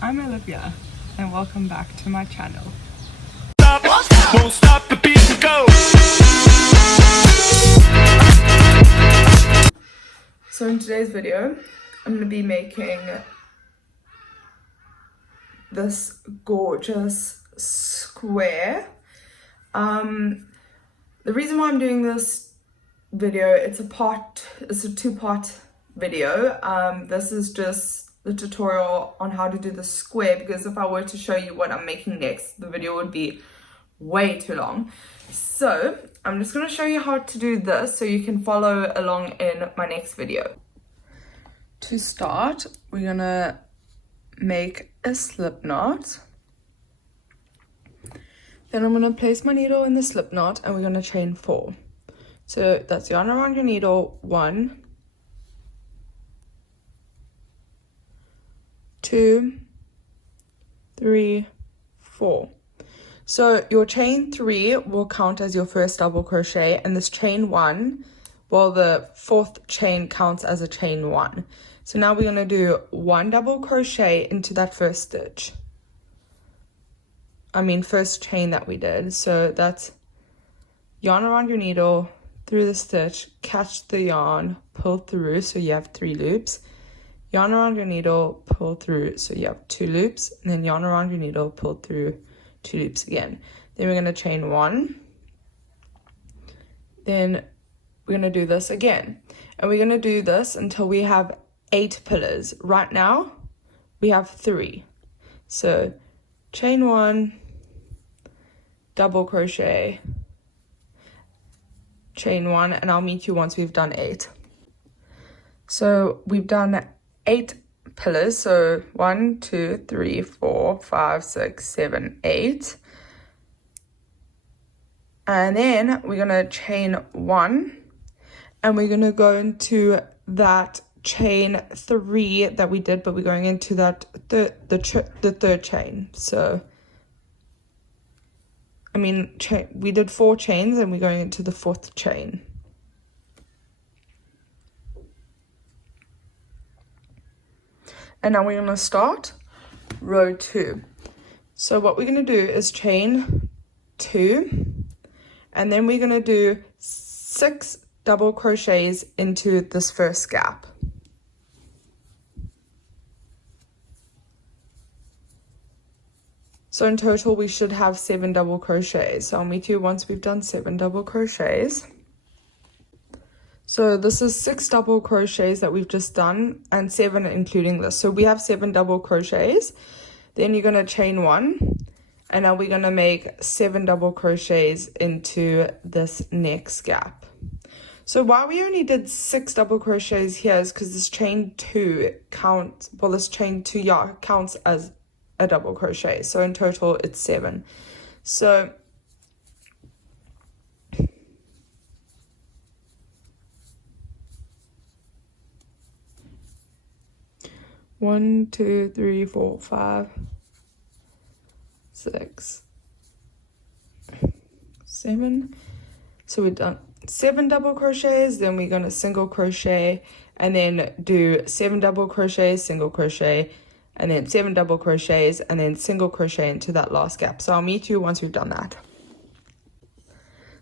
I'm Olivia and welcome back to my channel. Won't stop the beat and go. So in today's video, I'm going to be making this gorgeous square. The reason why I'm doing this video, it's a two-part video. This is just the tutorial on how to do the square, because if I were to show you what I'm making next, the video would be way too long. So I'm just going to show you how to do this so you can follow along in my next video. To start, we're going to make a slip knot. Then I'm going to place my needle in the slip knot and we're going to chain 4. So that's yarn around your needle, 1, 2, 3, 4. So your chain 3 will count as your first double crochet, and this chain 1, well, the 4th chain counts as a chain 1. So now we're going to do 1 double crochet into that first chain that we did. So that's yarn around your needle, through the stitch, catch the yarn, pull through, so you have 3 loops. Yarn around your needle, pull through, so you have 2 loops, and then yarn around your needle, pull through, 2 loops again. Then we're going to chain 1. Then we're going to do this again. And we're going to do this until we have 8 pillars. Right now, we have 3. So chain 1, double crochet, chain 1, and I'll meet you once we've done 8. So we've done 8 pillars, so 1, 2, 3, 4, 5, 6, 7, 8. And then we're going to chain 1, and we're going to go into that chain 3 that we did, but we're going into that the third chain. So we did 4 chains and we're going into the 4th chain. And now we're going to start row 2. So what we're going to do is chain 2, and then we're going to do 6 double crochets into this first gap. So in total we should have 7 double crochets. So I'll meet you once we've done 7 double crochets. So this is 6 double crochets that we've just done, and 7 including this. So we have 7 double crochets. Then you're going to chain 1, and now we're going to make 7 double crochets into this next gap. So why we only did 6 double crochets here is because this chain 2 counts, well, this chain 2 counts as a double crochet. So in total it's 7. So one, 2, 3, 4, 5, 6, 7. So we've done 7 double crochets, then we're going to single crochet, and then do 7 double crochets, single crochet, and then 7 double crochets, and then single crochet into that last gap. So I'll meet you once we've done that.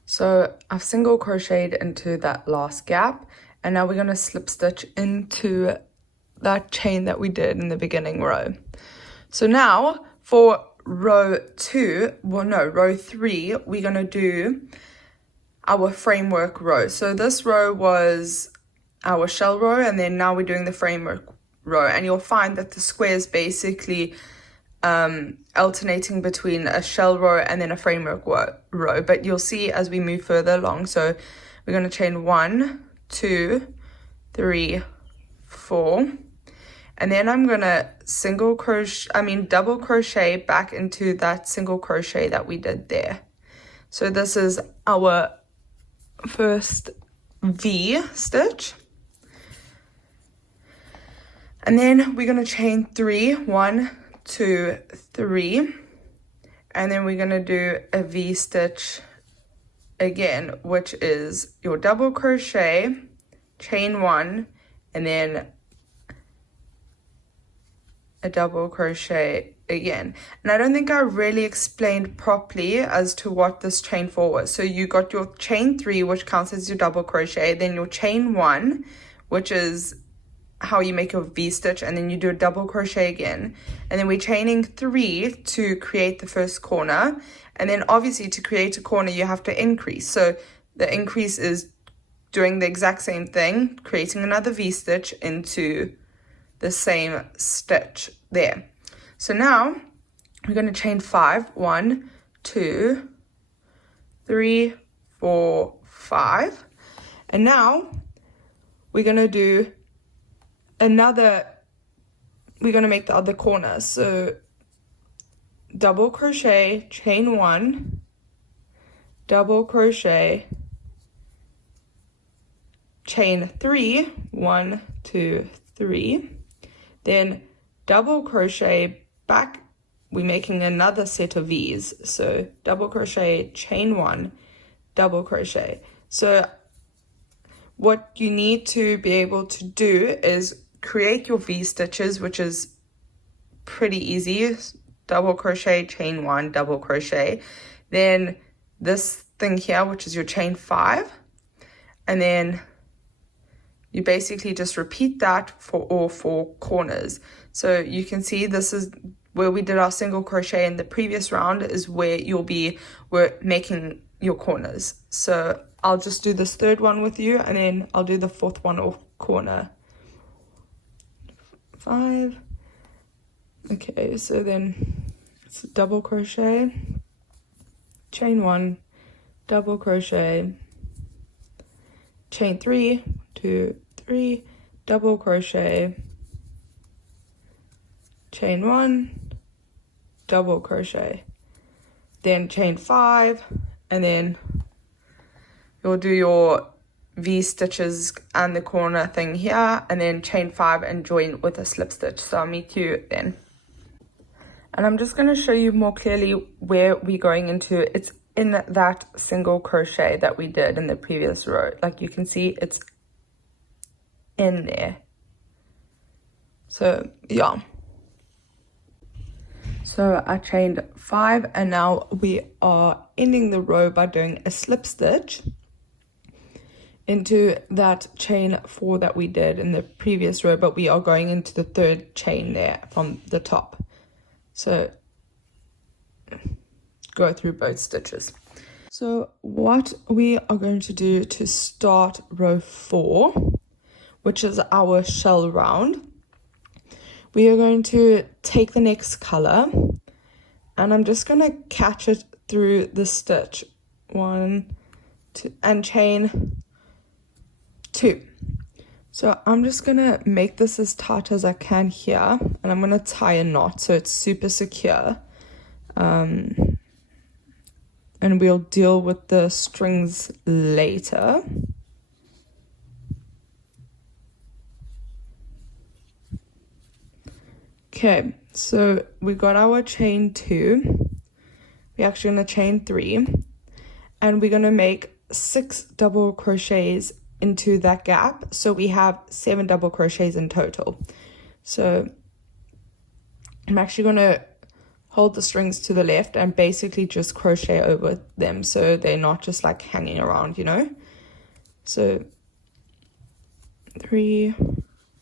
So I've single crocheted into that last gap, and now we're going to slip stitch into that chain that we did in the beginning row. So now for row 3, we're going to do our framework row. So this row was our shell row, and then now we're doing the framework row, and you'll find that the square is basically alternating between a shell row and then a framework row, but you'll see as we move further along. So we're going to chain 1, 2, 3, 4, and then I'm going to double crochet back into that single crochet that we did there. So this is our first V stitch. And then we're going to chain 3, 1, 2, 3, and then we're going to do a V stitch again, which is your double crochet, chain 1, and then a double crochet again. And I don't think I really explained properly as to what this chain 4 was. So you got your chain 3, which counts as your double crochet, then your chain 1, which is how you make your V-stitch, and then you do a double crochet again, and then we're chaining 3 to create the first corner, and then obviously to create a corner you have to increase. So the increase is doing the exact same thing, creating another V-stitch into the same stitch there. So now we're going to chain 5, 1, 2, 3, 4, 5, and now we're going to do we're going to make the other corner. So double crochet, chain 1, double crochet, chain 3, 1, 2, 3, then double crochet back. We're making another set of V's. So double crochet, chain 1, double crochet. So what you need to be able to do is create your V stitches, which is pretty easy. Double crochet, chain 1, double crochet, then this thing here, which is your chain 5, and then you basically just repeat that for all 4 corners. So you can see this is where we did our single crochet in the previous round, is where we're making your corners. So I'll just do this 3rd one with you, and then I'll do the 4th one off corner 5. Okay, so then it's a double crochet, chain 1, double crochet, chain 3, 2, 3, double crochet, chain 1, double crochet, then chain 5, and then you'll do your V stitches and the corner thing here, and then chain 5 and join with a slip stitch. So I'll meet you then. And I'm just going to show you more clearly where we're going into. It's in that single crochet that we did in the previous row. Like you can see, it's in there. So yeah. So I chained 5, and now we are ending the row by doing a slip stitch into that chain 4 that we did in the previous row, but we are going into the 3rd chain there from the top. So go through both stitches. So what we are going to do to start row 4, which is our shell round, we are going to take the next color, and I'm just going to catch it through the stitch 1, 2, and chain 2. So I'm just going to make this as tight as I can here, and I'm going to tie a knot so it's super secure. And we'll deal with the strings later. Okay, so we got our chain 2. We're actually going to chain 3, and we're going to make 6 double crochets into that gap, so we have 7 double crochets in total. So I'm actually going to hold the strings to the left and basically just crochet over them, so they're not just like hanging around, you know. So 3,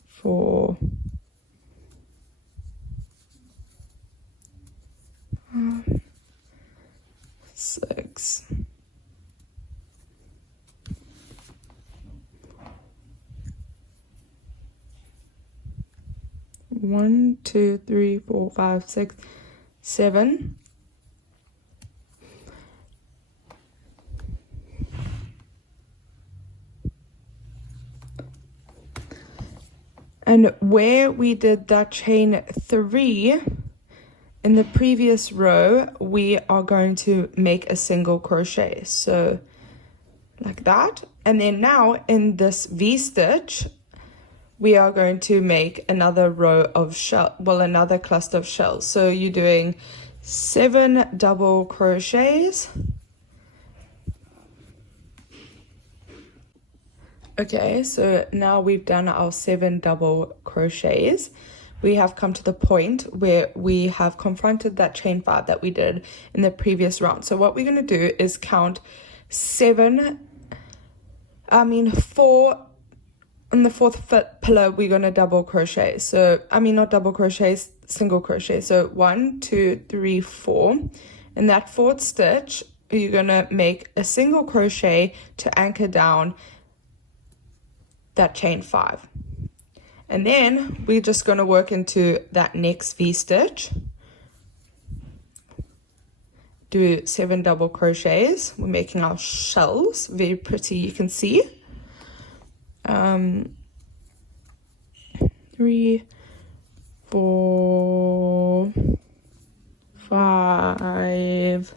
4, 5, 6, 1, 2, 3, 4, 5, 6, 7. And where we did that chain 3 in the previous row, we are going to make a single crochet. So like that. And then now in this V-stitch, we are going to make another row of another cluster of shells. So you're doing 7 double crochets. Okay, so now we've done our 7 double crochets. we have come to the point where we have confronted that chain 5 that we did in the previous round. So what we're going to do is count 4 on the 4th pillar. We're going to double crochet. So not double crochet, single crochet. So 1, 2, 3, 4. In that 4th stitch, you're going to make a single crochet to anchor down that chain 5. And then we're just going to work into that next V-stitch. Do 7 double crochets. We're making our shells. Very pretty, you can see. 3, 4, 5,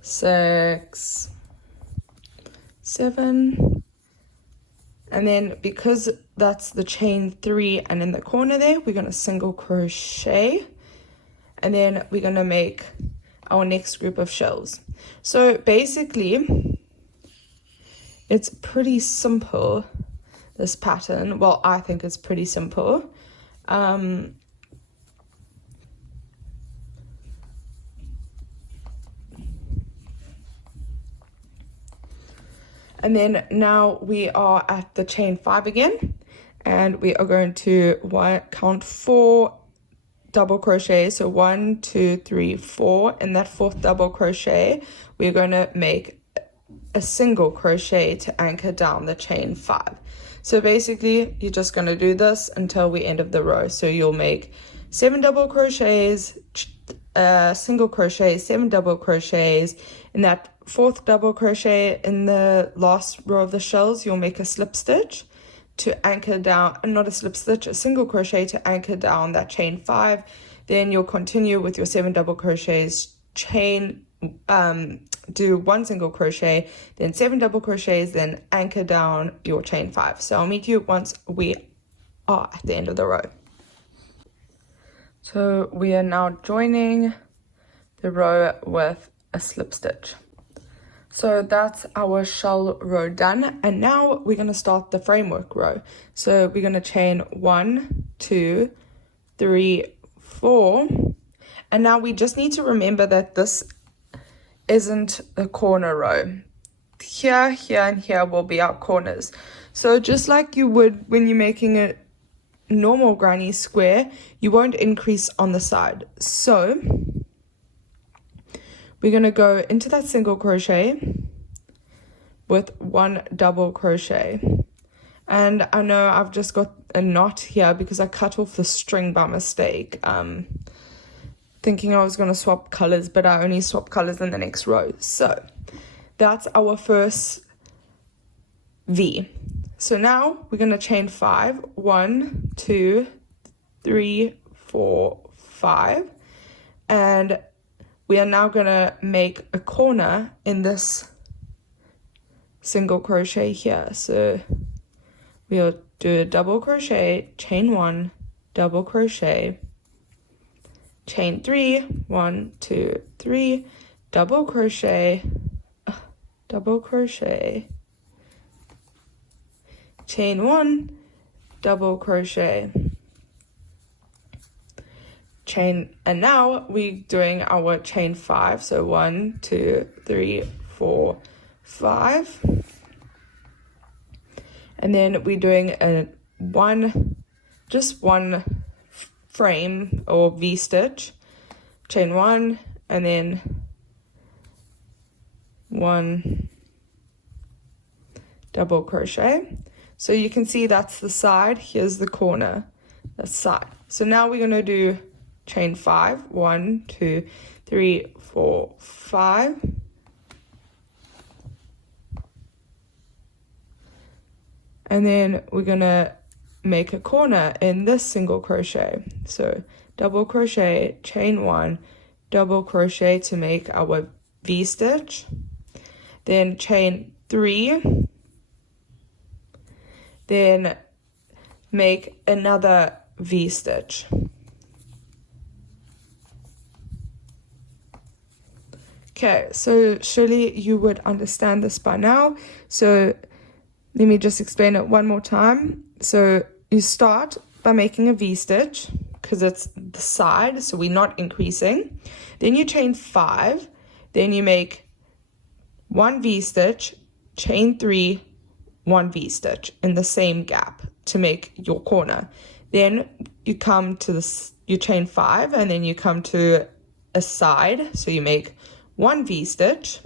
6, 7. And then because that's the chain 3 and in the corner there, we're going to single crochet. And then we're going to make our next group of shells. So basically, it's pretty simple, this pattern. Well, I think it's pretty simple. And then now we are at the chain 5 again, and we are going to count 4 double crochets. So 1, 2, 3, 4. In that 4th double crochet, we're going to make a single crochet to anchor down the chain 5. So basically, you're just going to do this until the end of the row. So you'll make 7 double crochets, single crochet, 7 double crochets. In that 4th double crochet in the last row of the shells, you'll make a slip stitch to anchor down, not a slip stitch, a single crochet to anchor down that chain 5. Then you'll continue with your 7 double crochets, do 1 single crochet, then 7 double crochets, then anchor down your chain 5. So I'll meet you once we are at the end of the row. So we are now joining the row with a slip stitch. So that's our shell row done, and now we're going to start the framework row. So we're going to chain 1, 2, 3, 4, and now we just need to remember that this isn't a corner row. Here, here, and here will be our corners. So just like you would when you're making a normal granny square, you won't increase on the side. So we're going to go into that single crochet with 1 double crochet. And I know I've just got a knot here because I cut off the string by mistake, thinking I was going to swap colors, but I only swap colors in the next row. So that's our first V. So now we're going to chain 5. 1, 2, 3, 4, 5. And we are now going to make a corner in this single crochet here. So we'll do a double crochet, chain 1, double crochet, chain 3, 1, 2, 3, double crochet, chain 1, double crochet, chain, and now we're doing our chain 5. So 1, 2, 3, 4, 5, and then we're doing a just one frame or V stitch, chain 1, and then 1 double crochet. So you can see that's the side, here's the corner, the side. So now we're going to do chain 5, 1, 2, 3, 4, 5, and then we're going to make a corner in this single crochet. So double crochet, chain 1, double crochet to make our V stitch, then chain 3, then make another V stitch. Okay, so surely you would understand this by now. So let me just explain it one more time. So you start by making a V-stitch because it's the side, so we're not increasing. Then you chain 5, then you make 1 V-stitch, chain 3, 1 V-stitch in the same gap to make your corner. Then you come to this, you chain 5, and then you come to a side, so you make 1 V-stitch,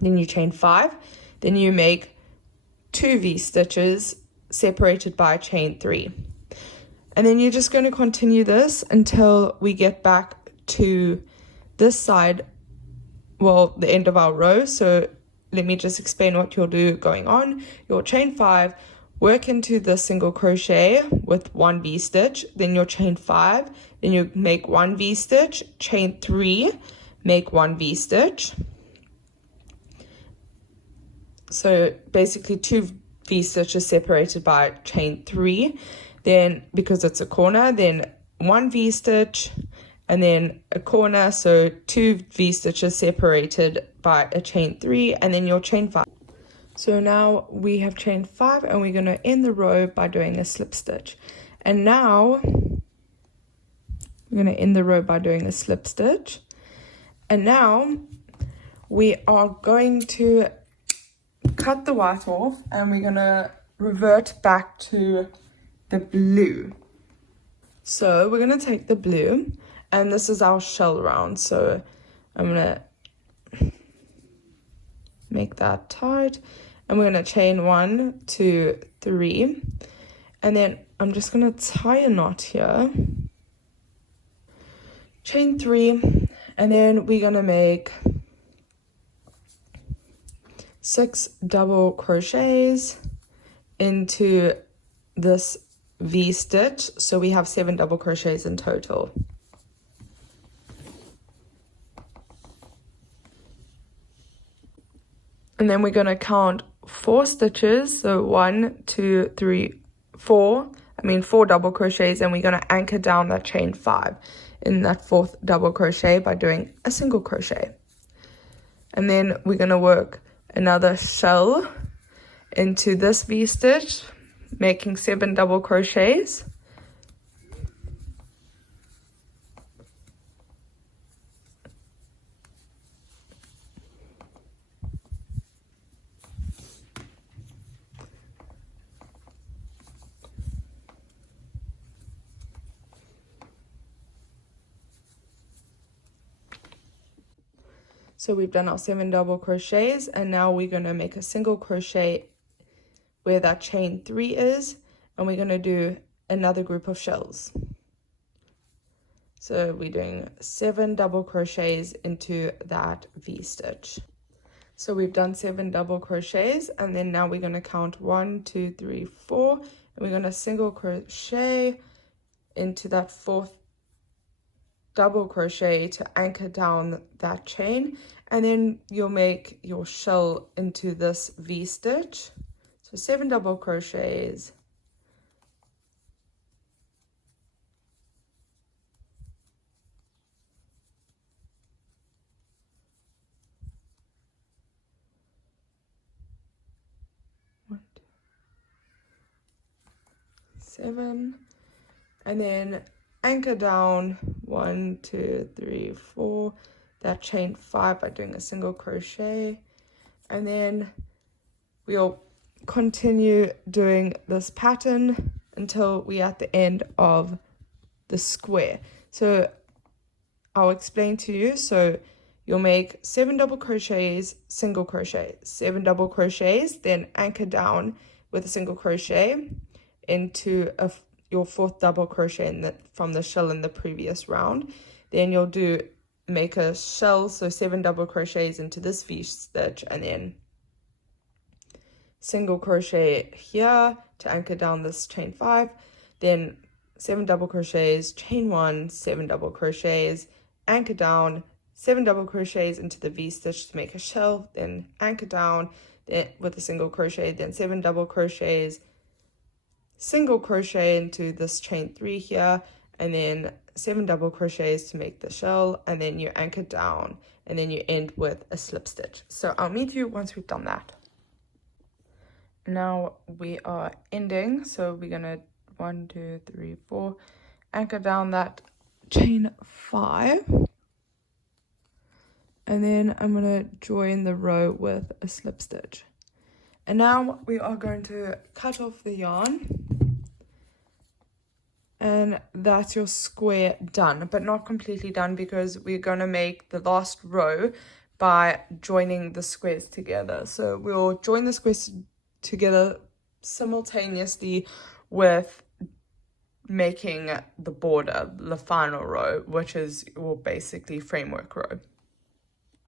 then you chain 5, then you make 2 V-stitches separated by chain 3. And then you're just going to continue this until we get back to this side, well, the end of our row. So let me just explain what you'll do going on. You'll chain 5, work into the single crochet with 1 V-stitch, then you'll chain 5, then you make 1 V-stitch, chain 3, make 1 V-stitch. So basically 2 V-stitches separated by chain 3, then because it's a corner, then 1 V-stitch, and then a corner, so 2 V-stitches separated by a chain 3, and then you'll chain 5. So now we have chained 5, and we're going to end the row by doing a slip stitch. And now we're going to end the row by doing a slip stitch. And now we are going to cut the white off, and we're going to revert back to the blue. So we're going to take the blue, and this is our shell round, so I'm going to make that tight, and we're going to chain 1, 2, 3, and then I'm just going to tie a knot here, chain 3, and then we're going to make 6 double crochets into this V-stitch, so we have 7 double crochets in total. And then we're going to count 4 stitches, so 1, 2, 3, 4 double crochets, and we're going to anchor down that chain 5 in that 4th double crochet by doing a single crochet. And then we're going to work another shell into this V-stitch, making 7 double crochets. So we've done our 7 double crochets, and now we're going to make a single crochet where that chain 3 is, and we're going to do another group of shells. So we're doing 7 double crochets into that V-stitch. So we've done 7 double crochets, and then now we're going to count 1, 2, 3, 4, and we're going to single crochet into that 4th double crochet to anchor down that chain, and then you'll make your shell into this V-stitch. So 7 double crochets, one, 2, 7, and then anchor down 1, 2, 3, 4, that chain 5 by doing a single crochet, and then we'll continue doing this pattern until we're at the end of the square. So I'll explain to you. So you'll make 7 double crochets, single crochet, 7 double crochets, then anchor down with a single crochet into your 4th double crochet from the shell in the previous round. Then you'll make a shell, so 7 double crochets into this V-stitch, and then single crochet here to anchor down this chain 5, then 7 double crochets, chain 1, 7 double crochets, anchor down, 7 double crochets into the V-stitch to make a shell, then anchor down with a single crochet, then 7 double crochets, single crochet into this chain 3 here, and then 7 double crochets to make the shell, and then you anchor down, and then you end with a slip stitch. So I'll meet you once we've done that. Now we are ending, so we're gonna 1, 2, 3, 4, anchor down that chain 5, and then I'm going to join the row with a slip stitch. And now we are going to cut off the yarn, and that's your square done, but not completely done, because we're going to make the last row by joining the squares together. So we'll join the squares together simultaneously with making the border, the final row, which is your basically framework row.